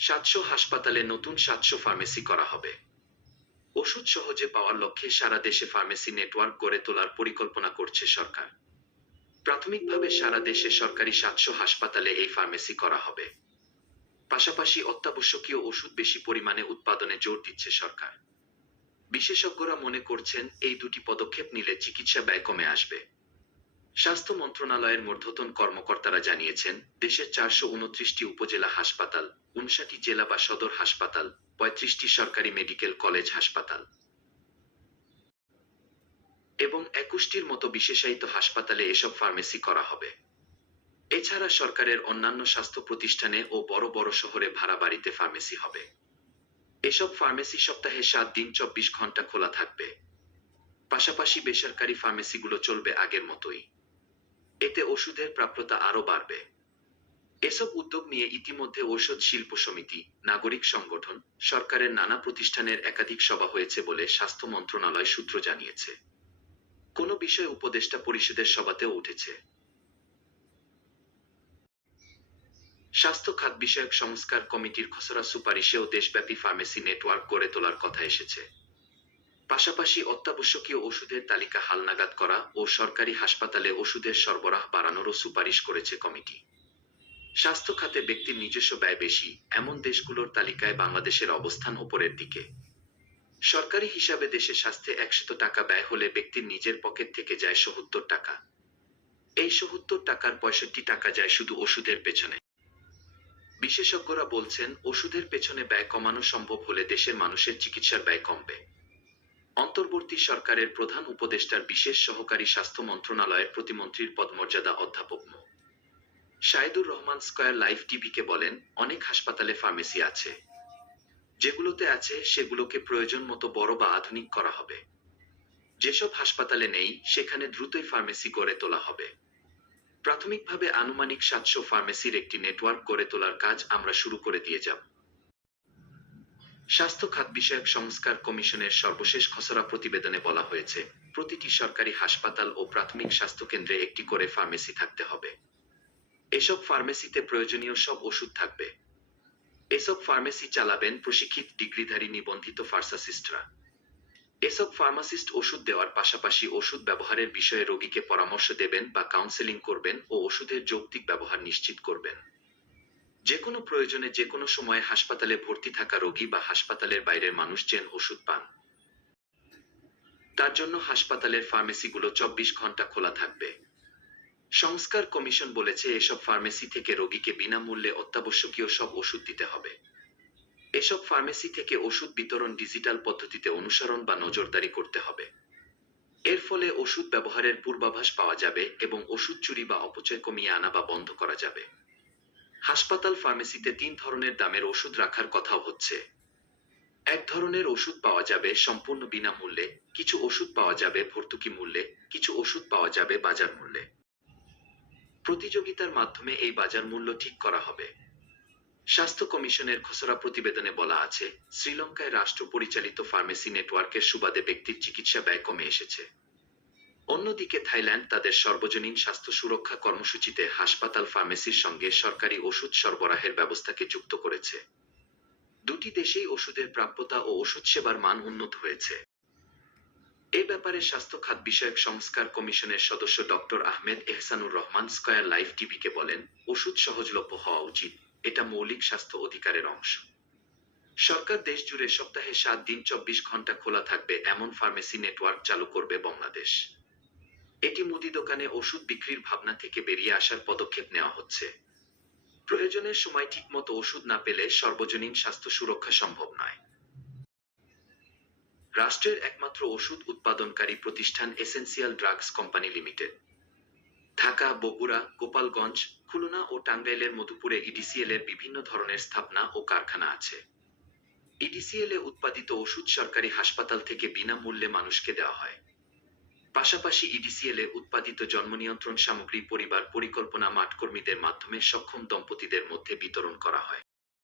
সাতশো হাসপাতালে নতুন সাতশো ফার্মেসি করা হবে। ওষুধ সহজে পাওয়ার লক্ষ্যে সারা দেশে ফার্মেসি নেটওয়ার্ক গড়ে তোলার পরিকল্পনা করছে সরকার। প্রাথমিকভাবে সারা দেশে সরকারি সাতশো হাসপাতালে এই ফার্মেসি করা হবে। পাশাপাশি অত্যাবশ্যকীয় ওষুধ বেশি পরিমাণে উৎপাদনে জোর দিচ্ছে সরকার। বিশেষজ্ঞরা মনে করছেন, এই দুটি পদক্ষেপ নিলে চিকিৎসা ব্যয় কমে আসবে। স্বাস্থ্য মন্ত্রণালয়ের মূর্ধতন কর্মকর্তারা জানিয়েছেন দেশের চারশো উনত্রিশটি উপজেলা হাসপাতাল, উনষাটটি জেলা বা সদর হাসপাতাল, পঁয়ত্রিশটি সরকারি মেডিকেল কলেজ হাসপাতাল এবং একুশটির মতো বিশেষায়িত হাসপাতালে এসব ফার্মেসি করা হবে। এছাড়া সরকারের অন্যান্য স্বাস্থ্য প্রতিষ্ঠানে ও বড় বড় শহরে ভাড়া বাড়িতে ফার্মেসি হবে। এসব ফার্মেসি সপ্তাহে সাত দিন চব্বিশ ঘণ্টা খোলা থাকবে। পাশাপাশি বেসরকারি ফার্মেসিগুলো চলবে আগের মতোই। এতে ওষুধের প্রাপ্যতা আরও বাড়বে। এসব উদ্যোগ নিয়ে ইতিমধ্যে ঔষধ শিল্প সমিতি, নাগরিক সংগঠন, সরকারের নানা প্রতিষ্ঠানের একাধিক সভা হয়েছে বলে স্বাস্থ্য মন্ত্রণালয় সূত্র জানিয়েছে। কোনো বিষয় উপদেষ্টা পরিষদের সভাতেও উঠেছে। স্বাস্থ্য খাত বিষয়ক সংস্কার কমিটির খসড়া সুপারিশেও দেশব্যাপী ফার্মেসি নেটওয়ার্ক গড়ে তোলার কথা এসেছে। পাশাপাশি অত্যাবশ্যকীয় ওষুধের তালিকা হালনাগাদ করা ও সরকারি হাসপাতালে ওষুধের সরবরাহ বাড়ানোরও সুপারিশ করেছে কমিটি। স্বাস্থ্য খাতে ব্যক্তির নিজস্ব ব্যয় বেশি, এমন দেশগুলোর তালিকায় বাংলাদেশের অবস্থান ওপরের দিকে। সরকারি হিসাবে দেশে স্বাস্থ্যে একশত টাকা ব্যয় হলে ব্যক্তির নিজের পকেট থেকে যায় সত্তর টাকা। এই সত্তর টাকার পঁয়ষট্টি টাকা যায় শুধু ওষুধের পেছনে। বিশেষজ্ঞরা বলছেন, ওষুধের পেছনে ব্যয় কমানো সম্ভব হলে দেশের মানুষের চিকিৎসার ব্যয় কমবে। অন্তর্বর্তী সরকারের প্রধান উপদেষ্টার বিশেষ সহকারী স্বাস্থ্য মন্ত্রণালয়ের প্রতিমন্ত্রীর পদমর্যাদা অধ্যাপক মো। শাহিদুর রহমান স্কয়ার লাইভ টিভিকে বলেন, অনেক হাসপাতালে ফার্মেসি আছে। যেগুলোতে আছে, সেগুলোকে প্রয়োজন মতো বড় বা আধুনিক করা হবে। যেসব হাসপাতালে নেই, সেখানে দ্রুতই ফার্মেসি গড়ে তোলা হবে। প্রাথমিকভাবে আনুমানিক সাতশো ফার্মেসির একটি নেটওয়ার্ক গড়ে তোলার কাজ আমরা শুরু করে দিয়ে যাব। স্বাস্থ্য খাত বিষয়ক সংস্কার কমিশনের সর্বশেষ খসড়া প্রতিবেদনে বলা হয়েছে, প্রতিটি সরকারি হাসপাতাল ও প্রাথমিক স্বাস্থ্য কেন্দ্রে একটি করে ফার্মেসি থাকতে হবে। এসব ফার্মেসিতে প্রয়োজনীয় সব ওষুধ থাকবে। এসব ফার্মেসি চালাবেন প্রশিক্ষিত ডিগ্রিধারী নিবন্ধিত ফার্মাসিস্টরা। এসব ফার্মাসিস্ট ওষুধ দেওয়ার পাশাপাশি ওষুধ ব্যবহারের বিষয়ে রোগীকে পরামর্শ দেবেন বা কাউন্সেলিং করবেন ও ওষুধের যৌক্তিক ব্যবহার নিশ্চিত করবেন। যে কোনো প্রয়োজনে যে কোনো সময়ে হাসপাতালে ভর্তি থাকা রোগী বা হাসপাতালের বাইরের মানুষ যেন ওষুধ পান। তার জন্য হাসপাতালের ফার্মেসিগুলো চব্বিশ ঘণ্টা খোলা থাকবে। সংস্কার কমিশন বলেছে এসব ফার্মেসি থেকে রোগীকে বিনামূল্যে অত্যাবশ্যকীয় সব ওষুধ দিতে হবে। এসব ফার্মেসি থেকে ওষুধ বিতরণ ডিজিটাল পদ্ধতিতে অনুসরণ বা নজরদারি করতে হবে। এর ফলে ওষুধ ব্যবহারের পূর্বাভাস পাওয়া যাবে এবং ওষুধ চুরি বা অপচয় কমিয়ে আনা বা বন্ধ করা যাবে। হাসপাতাল ফার্মেসিতে তিন ধরনের দামের ওষুধ রাখার কথাও হচ্ছে। এক ধরনের ওষুধ পাওয়া যাবে সম্পূর্ণ বিনামূল্যে, কিছু ওষুধ পাওয়া যাবে ভর্তুকি মূল্যে, কিছু ওষুধ পাওয়া যাবে বাজার মূল্যে। প্রতিযোগিতার মাধ্যমে এই বাজার মূল্য ঠিক করা হবে। স্বাস্থ্য কমিশনের খসড়া প্রতিবেদনে বলা আছে, শ্রীলঙ্কায় রাষ্ট্র পরিচালিত ফার্মেসি নেটওয়ার্কের সুবাদে ব্যক্তির চিকিৎসা ব্যয় কমে এসেছে। অন্যদিকে থাইল্যান্ড তাদের সর্বজনীন স্বাস্থ্য সুরক্ষা কর্মসূচিতে হাসপাতাল ফার্মেসির সঙ্গে সরকারি ওষুধ সরবরাহের ব্যবস্থাকে যুক্ত করেছে। দুটি দেশেই ওষুধের প্রাপ্যতা ও ওষুধ সেবার মান উন্নত হয়েছে। এ ব্যাপারে স্বাস্থ্য খাত বিষয়ক সংস্কার কমিশনের সদস্য doctor Ahmed Ehsanur Rahman Square Live টিভিকে বলেন, ওষুধ সহজলভ্য হওয়া উচিত, এটা মৌলিক স্বাস্থ্য অধিকারের অংশ। সরকার দেশ জুড়ে সপ্তাহে সাত দিন চব্বিশ ঘণ্টা খোলা থাকবে, এমন ফার্মেসি নেটওয়ার্ক চালু করবে বাংলাদেশ। এটি মুদি দোকানে ওষুধ বিক্রির ভাবনা থেকে বেরিয়ে আসার পদক্ষেপ নেওয়া হচ্ছে। প্রয়োজনের সময় ঠিকমতো ওষুধ না পেলে সর্বজনীন স্বাস্থ্য সুরক্ষা সম্ভব নয়। রাষ্ট্রের একমাত্র ওষুধ উৎপাদনকারী প্রতিষ্ঠান Essential Drugs Company Limited. Dhaka, Bogura, Gopalganj, Khulna ও টাঙ্গাইলের মধুপুরে ইডিসিএল এর বিভিন্ন ধরনের স্থাপনা ও কারখানা আছে। ইডিসিএল এ উৎপাদিত ওষুধ সরকারি হাসপাতাল থেকে বিনামূল্যে মানুষকে দেওয়া হয়। পাশাপাশি ইডিসিএলে এ উৎপাদিত জন্ম নিয়ন্ত্রণ সামগ্রী পরিবার পরিকল্পনা মাঠ কর্মীদের মাধ্যমে সক্ষম দম্পতিদের মধ্যে বিতরণ করা হয়।